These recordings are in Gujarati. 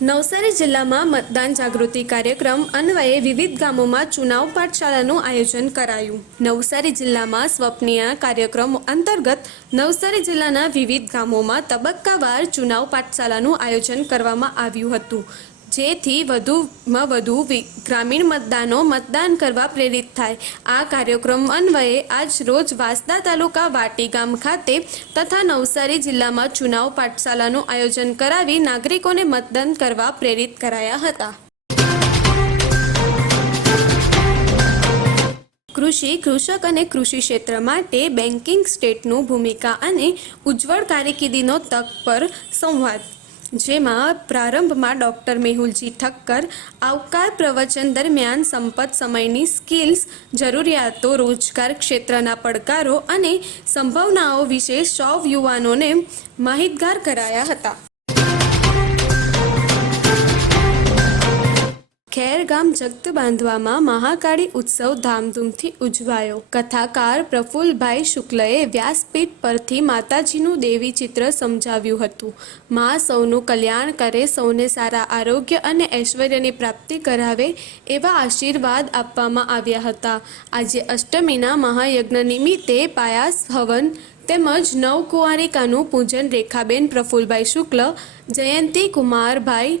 નવસારી જિલ્લામાં મતદાન જાગૃતિ કાર્યક્રમ અન્વયે વિવિધ ગામોમાં ચુનાવ પાઠશાળાનું આયોજન કરાયું. નવસારી જિલ્લામાં સ્વપ્નિય કાર્યક્રમ અંતર્ગત નવસારી જિલ્લાના વિવિધ ગામોમાં તબક્કાવાર ચુનાવ પાઠશાળાનું આયોજન કરવામાં આવ્યું હતું. જેથી વધુમાં વધુ ગ્રામીણ મતદાનો મતદાન કરવા પ્રેરિત થાય. આ કાર્યક્રમ અન્વયે આજ રોજ વાંસદા તાલુકા વાટી ગામ ખાતે તથા નવસારી જિલ્લામાં ચુનાવ પાઠશાલાનું આયોજન કરાવી નાગરિકોને મતદાન કરવા પ્રેરિત કરાયા હતા. કૃષિ, કૃષક અને કૃષિ ક્ષેત્ર માટે બેન્કિંગ સ્ટેટનું ભૂમિકા અને ઉજ્જવળ કારકિર્દીનો તક પર સંવાદ જેમાં પ્રારંભમાં ડૉક્ટર મેહુલજી ઠક્કર, આવકાર પ્રવચન દરમિયાન સંપત સમયની સ્કિલ્સ, જરૂરિયાતો, રોજગાર ક્ષેત્રના પડકારો અને સંભાવનાઓ વિશે સૌ યુવાનોને માહિતગાર કરાયા હતા. ખેરગામ જગત બાંધવામાં મહાકાળી ઉત્સવ ધામધૂમથી ઉજવાયો. કથાકાર પ્રફુલભાઈ શુક્લએ વ્યાસપીઠ પરથી માતાજીનું દેવી ચિત્ર સમજાવ્યું હતું. મા સૌનું કલ્યાણ કરે, સૌને સારા આરોગ્ય અને ઐશ્વર્યની પ્રાપ્તિ કરાવે એવા આશીર્વાદ આપવામાં આવ્યા હતા. આજે અષ્ટમીના મહાયજ્ઞ નિમિત્તે પાયાસ હવન તેમજ નવકુંવારિકાનું પૂજન રેખાબેન પ્રફુલભાઈ શુક્લ, જયંતી કુમારભાઈ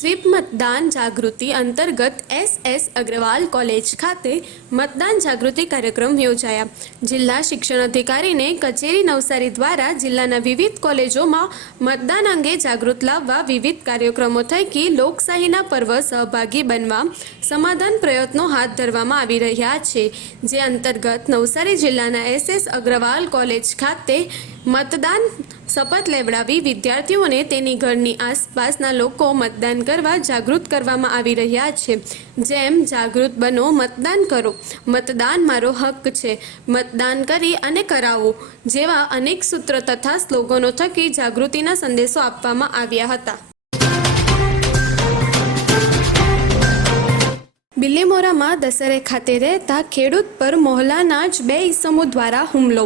SVEEP મતદાન જાગૃતિ અંતર્ગત એસ એસ અગ્રવાલ કોલેજ ખાતે મતદાન જાગૃતિ કાર્યક્રમ યોજાયા. જિલ્લા શિક્ષણ અધિકારીને કચેરી નવસારી દ્વારા જિલ્લાના વિવિધ કોલેજોમાં મતદાન અંગે જાગૃત લાવવા વિવિધ કાર્યક્રમો થકી લોકશાહીના પર્વ સહભાગી બનવા સમાધાન પ્રયત્નો હાથ ધરવામાં આવી રહ્યા છે. જે અંતર્ગત નવસારી જિલ્લાના એસ એસ અગ્રવાલ કોલેજ ખાતે મતદાન શપથ લેવડાવી વિદ્યાર્થીઓને તેની ઘરની આસપાસના લોકો મતદાન કરવા જાગૃત કરવામાં આવી રહ્યા છે. જેમ, જાગૃત બનો, મતદાન કરો. મતદાન મારો હક છે. મતદાન કરી અને કરાવો. જેવા અનેક સૂત્ર તથા સ્લોગનો થકી જાગૃતિના સંદેશો આપવામાં આવ્યા હતા. બિલ્લીમોરામાં દસરે ખાતે રહેતા ખેડૂત પર મોહલાના જ બે ઇસમો દ્વારા હુમલો.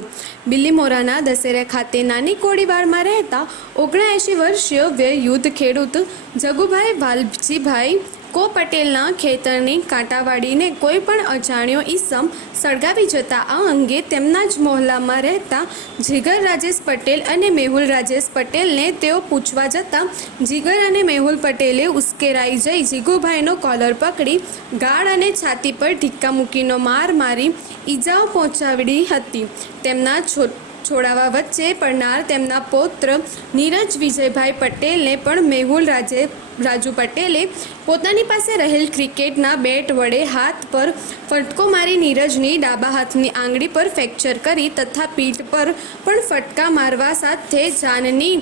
બિલીમોરાના દસેરા ખાતે નાની કોડીવાડમાં રહેતા ઓગણએંશી વર્ષીય વ્યયુદ્ધ ખેડૂત જગુભાઈ વાલજીભાઈ કો પટેલના ખેતરની કાંટાવાડીને કોઈ પણ અજાણ્યો ઈસમ સળગાવી જતા આ અંગે તેમના જ મોહલ્લામાં રહેતા જીગર રાજેશ પટેલ અને મેહુલ રાજેશ પટેલને તેઓ પૂછવા જતાં જીગર અને મેહુલ પટેલે ઉશ્કેરાઈ જઈ જીગુભાઈનો કોલર પકડી ગાળ અને છાતી પર ઢીક્કા મૂકીનો માર મારી ઈજાઓ પહોંચાડી હતી. તેમના છો છોડાવા વચ્ચે પડનાર તેમના પૌત્ર નીરજ વિજયભાઈ પટેલને પણ મેહુલ રાજે, રાજુ પટેલે પોતાની પાસે રહેલ ક્રિકેટના બેટ વડે હાથ પર ફટકો મારી નીરજની ડાબા હાથની આંગળી પર ફ્રેક્ચર કરી તથા પીઠ પર પણ ફટકા મારવા સાથે જાનની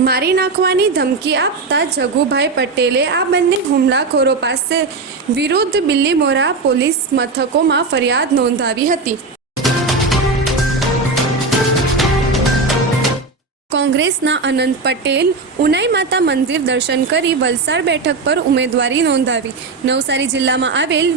મારી નાખવાની ધમકી આપતા જગુભાઈ પટેલે આ બંને હુમલાખોરો પાસે વિરુદ્ધ બિલ્લીમોરા પોલીસ મથકોમાં ફરિયાદ નોંધાવી હતી. કોંગ્રેસના અનંત પટેલ ઉનાઈ માતા મંદિર દર્શન કરી વલસાડ બેઠક પર ઉમેદવારી નોંધાવી. નવસારી જિલ્લામાં આવેલ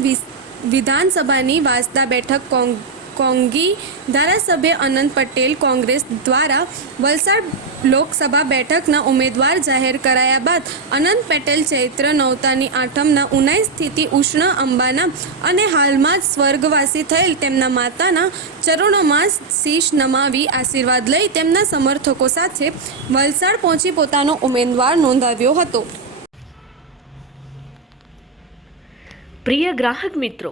વિધાનસભાની વાસદા બેઠક કોંગ કોંગી ધારાસભ્ય અનંત પટેલ કોંગ્રેસ દ્વારા વલસાડ લોકસભા બેઠકના ઉમેદવાર જાહેર કરાયા બાદ અનંત પટેલ ચૈત્ર નવતાની આઠમના ઉનાઈ સ્થિતિ ઉષ્ણ અંબાના અને હાલમાં જ સ્વર્ગવાસી થયેલ તેમના માતાના ચરણોમાં શીશ નમાવી આશીર્વાદ લઈ તેમના સમર્થકો સાથે વલસાડ પહોંચી પોતાનો ઉમેદવાર નોંધાવ્યો હતો. પ્રિય ગ્રાહક મિત્રો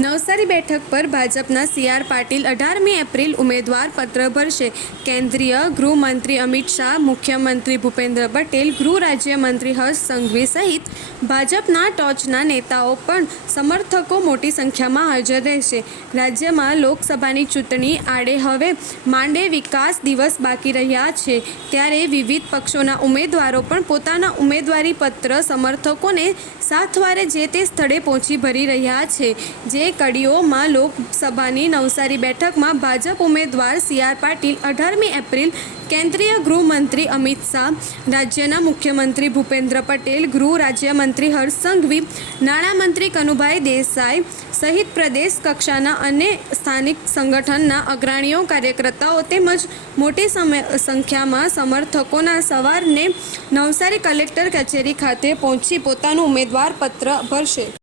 નવસારી બેઠક પર ભાજપના સી આર પાટીલ અઢારમી એપ્રિલ ઉમેદવાર પત્ર ભરશે. કેન્દ્રીય ગૃહમંત્રી અમિત શાહ, મુખ્યમંત્રી ભૂપેન્દ્ર પટેલ ગૃહ રાજ્યમંત્રી હર્ષ સંઘવી સહિત ભાજપના ટોચના નેતાઓ પણ સમર્થકો મોટી સંખ્યામાં હાજર રહેશે. રાજ્યમાં લોકસભાની ચૂંટણી આડે હવે માંડે વિકાસ દિવસ બાકી રહ્યા છે. ત્યારે વિવિધ પક્ષોના ઉમેદવારો પણ પોતાના ઉમેદવારી પત્ર સમર્થકોને સાથવારે જે તે સ્થળે પહોંચી ભરી રહ્યા છે. જે કડીઓમાં લોકસભાની નવસારી બેઠકમાં ભાજપ ઉમેદવાર સી આર પાટીલ અઢારમી એપ્રિલ કેન્દ્રીય ગૃહમંત્રી અમિત શાહ, રાજ્યના મુખ્યમંત્રી ભૂપેન્દ્ર પટેલ, ગૃહ રાજ્યમંત્રી હર્ષ સંઘવી નાણામંત્રી કનુભાઈ દેસાઈ સહિત પ્રદેશ કક્ષાના અને સ્થાનિક સંગઠનના અગ્રણીઓ, કાર્યકર્તાઓ તેમજ મોટી સંખ્યામાં સમર્થકોના સવારને નવસારી કલેક્ટર કચેરી ખાતે પહોંચી પોતાનું ઉમેદવાર પત્ર ભરશે.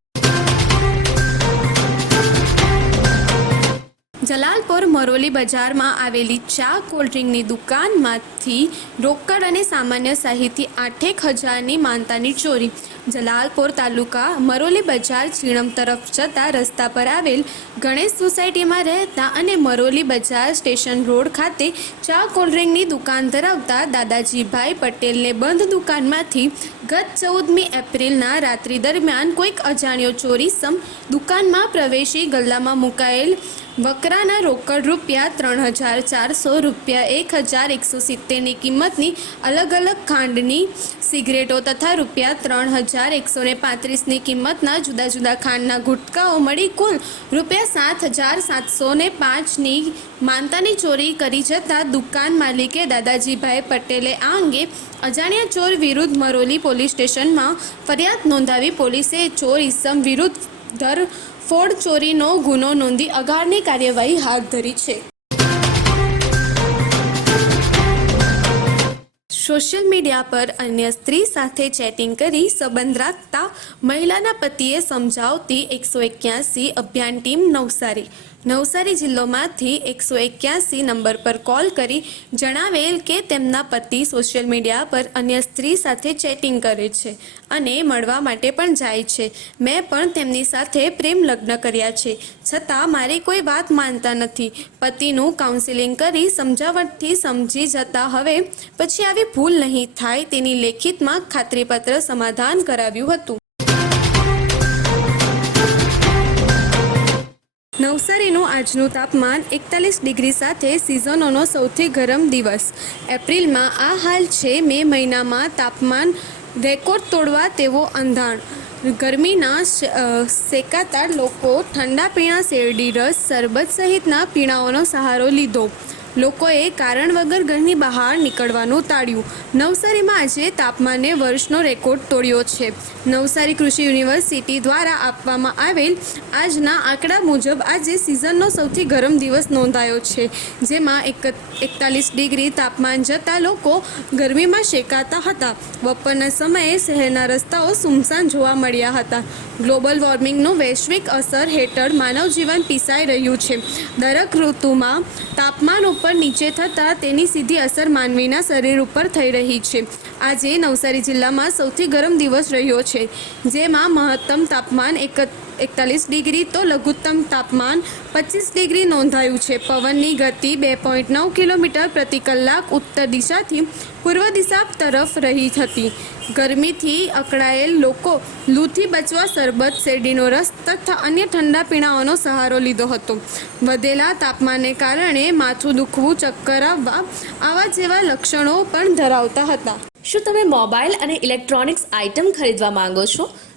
જલાલપોર મરોલી બજારમાં આવેલી ચા કોલ્ડ ડ્રિંકની દુકાનમાંથી રોકડ અને સામાન્ય સાહિત્ય આઠેક હજારની માનતાની ચોરી. જલાલપોર તાલુકા મરોલી બજાર ચીણમ તરફ જતા રસ્તા પર આવેલ ગણેશ સોસાયટીમાં રહેતા અને મરોલી બજાર સ્ટેશન રોડ ખાતે ચા કોલ્ડ ડ્રિંકની દુકાન ધરાવતા દાદાજીભાઈ પટેલને બંધ દુકાનમાંથી ગત ચૌદમી એપ્રિલના રાત્રિ દરમિયાન કોઈક અજાણ્યો ચોરીસમ દુકાનમાં પ્રવેશી ગલ્લામાં મુકાયેલ વકરાના રોકડ રૂપિયા ત્રણ હજાર ચારસો રૂપિયા, એક હજાર એકસો સિત્તેરની કિંમતની અલગ અલગ ખાંડની સિગરેટો તથા રૂપિયા ત્રણ હજાર એકસો ને પાંત્રીસની કિંમતના જુદા જુદા ખાંડના ગુટકાઓ મળી કુલ રૂપિયા સાત હજાર સાતસો ને પાંચની માનતાની ચોરી કરી જતા દુકાન માલિકે દાદાજીભાઈ પટેલે આ અંગે અજાણ્યા ચોર વિરુદ્ધ મરોલી પોલીસ સ્ટેશનમાં ફરિયાદ નોંધાવી પોલીસે ચોર ઇસમ વિરુદ્ધ દર ફોડ ચોરીનો ગુનો નોંધી અગાઉની કાર્યવાહી હાથ ધરી છે. સોશિયલ મીડિયા પર અન્ય સ્ત્રી સાથે ચેટિંગ કરી સંબંધ રાખતા મહિલાના પતિએ સમજાવતી એકસો એક્યાસી અભિયાન ટીમ નવસારી નવસારી જિલ્લોમાંથી એકસો એક્યાસી નંબર પર કોલ કરી જણાવેલ કે તેમના પતિ સોશિયલ મીડિયા પર અન્ય સ્ત્રી સાથે ચેટિંગ કરે છે અને મળવા માટે પણ જાય છે. મેં પણ તેમની સાથે પ્રેમ લગ્ન કર્યા છે. છતાં મારી કોઈ વાત માનતા નથી. પતિનું કાઉન્સિલિંગ કરી સમજાવટથી સમજી જતા હવે પછી આવી ભૂલ નહીં થાય તેની લેખિતમાં ખાતરીપત્ર સમાધાન કરાવ્યું હતું. નવસારીનું આજનું તાપમાન એકતાલીસ ડિગ્રી સાથે સિઝનોનો સૌથી ગરમ દિવસ. એપ્રિલમાં આ હાલ છે મે મહિનામાં તાપમાન રેકોર્ડ તોડવા તેવો અંધાણ. ગરમીના શેકાતા લોકો ઠંડા પીણા, શેરડી રસ, શરબત સહિતના પીણાઓનો સહારો લીધો. લોકોએ કારણ વગર ઘરની બહાર નીકળવાનું ટાળ્યું. નવસારીમાં આજે તાપમાને વર્ષનો રેકોર્ડ તોડ્યો છે. નવસારી કૃષિ યુનિવર્સિટી દ્વારા આપવામાં આવેલ આજના આંકડા મુજબ આજે સિઝનનો સૌથી ગરમ દિવસ નોંધાયો છે, જેમાં એક એકતાલીસ ડિગ્રી તાપમાન જતાં લોકો ગરમીમાં શેકાતા હતા. બપોરના સમયે શહેરના રસ્તાઓ સુમસાન જોવા મળ્યા હતા. ગ્લોબલ વોર્મિંગનું વૈશ્વિક અસર હેઠળ માનવજીવન પીસાઈ રહ્યું છે. દરેક ઋતુમાં તાપમાન ઉપર નીચે થતાં તેની સીધી અસર માનવીના શરીર ઉપર થઈ રહી છે. આજે નવસારી જિલ્લામાં સૌથી ગરમ દિવસ રહ્યો છે, જેમાં મહત્તમ તાપમાન એક એકતાલીસ ડિગ્રી તો લઘુત્તમ તાપમાન પચીસ ડિગ્રી નોંધાયું છે. પવનની ગતિ બે પોઈન્ટ નવ કિલોમીટર પ્રતિ કલાક ઉત્તર દિશાથી પૂર્વ દિશા તરફ રહી હતી. ગરમીથી અકળાયેલ લોકો લૂથી બચવા શરબત, શેરડીનો રસ તથા અન્ય ઠંડા પીણાઓનો સહારો લીધો હતો. વધેલા તાપમાનને કારણે માથું દુખવું ચક્કર આવવા આવા જેવા લક્ષણો પણ ધરાવતા હતા. શું તમે મોબાઈલ અને ઇલેક્ટ્રોનિક્સ આઇટમ ખરીદવા માંગો છો?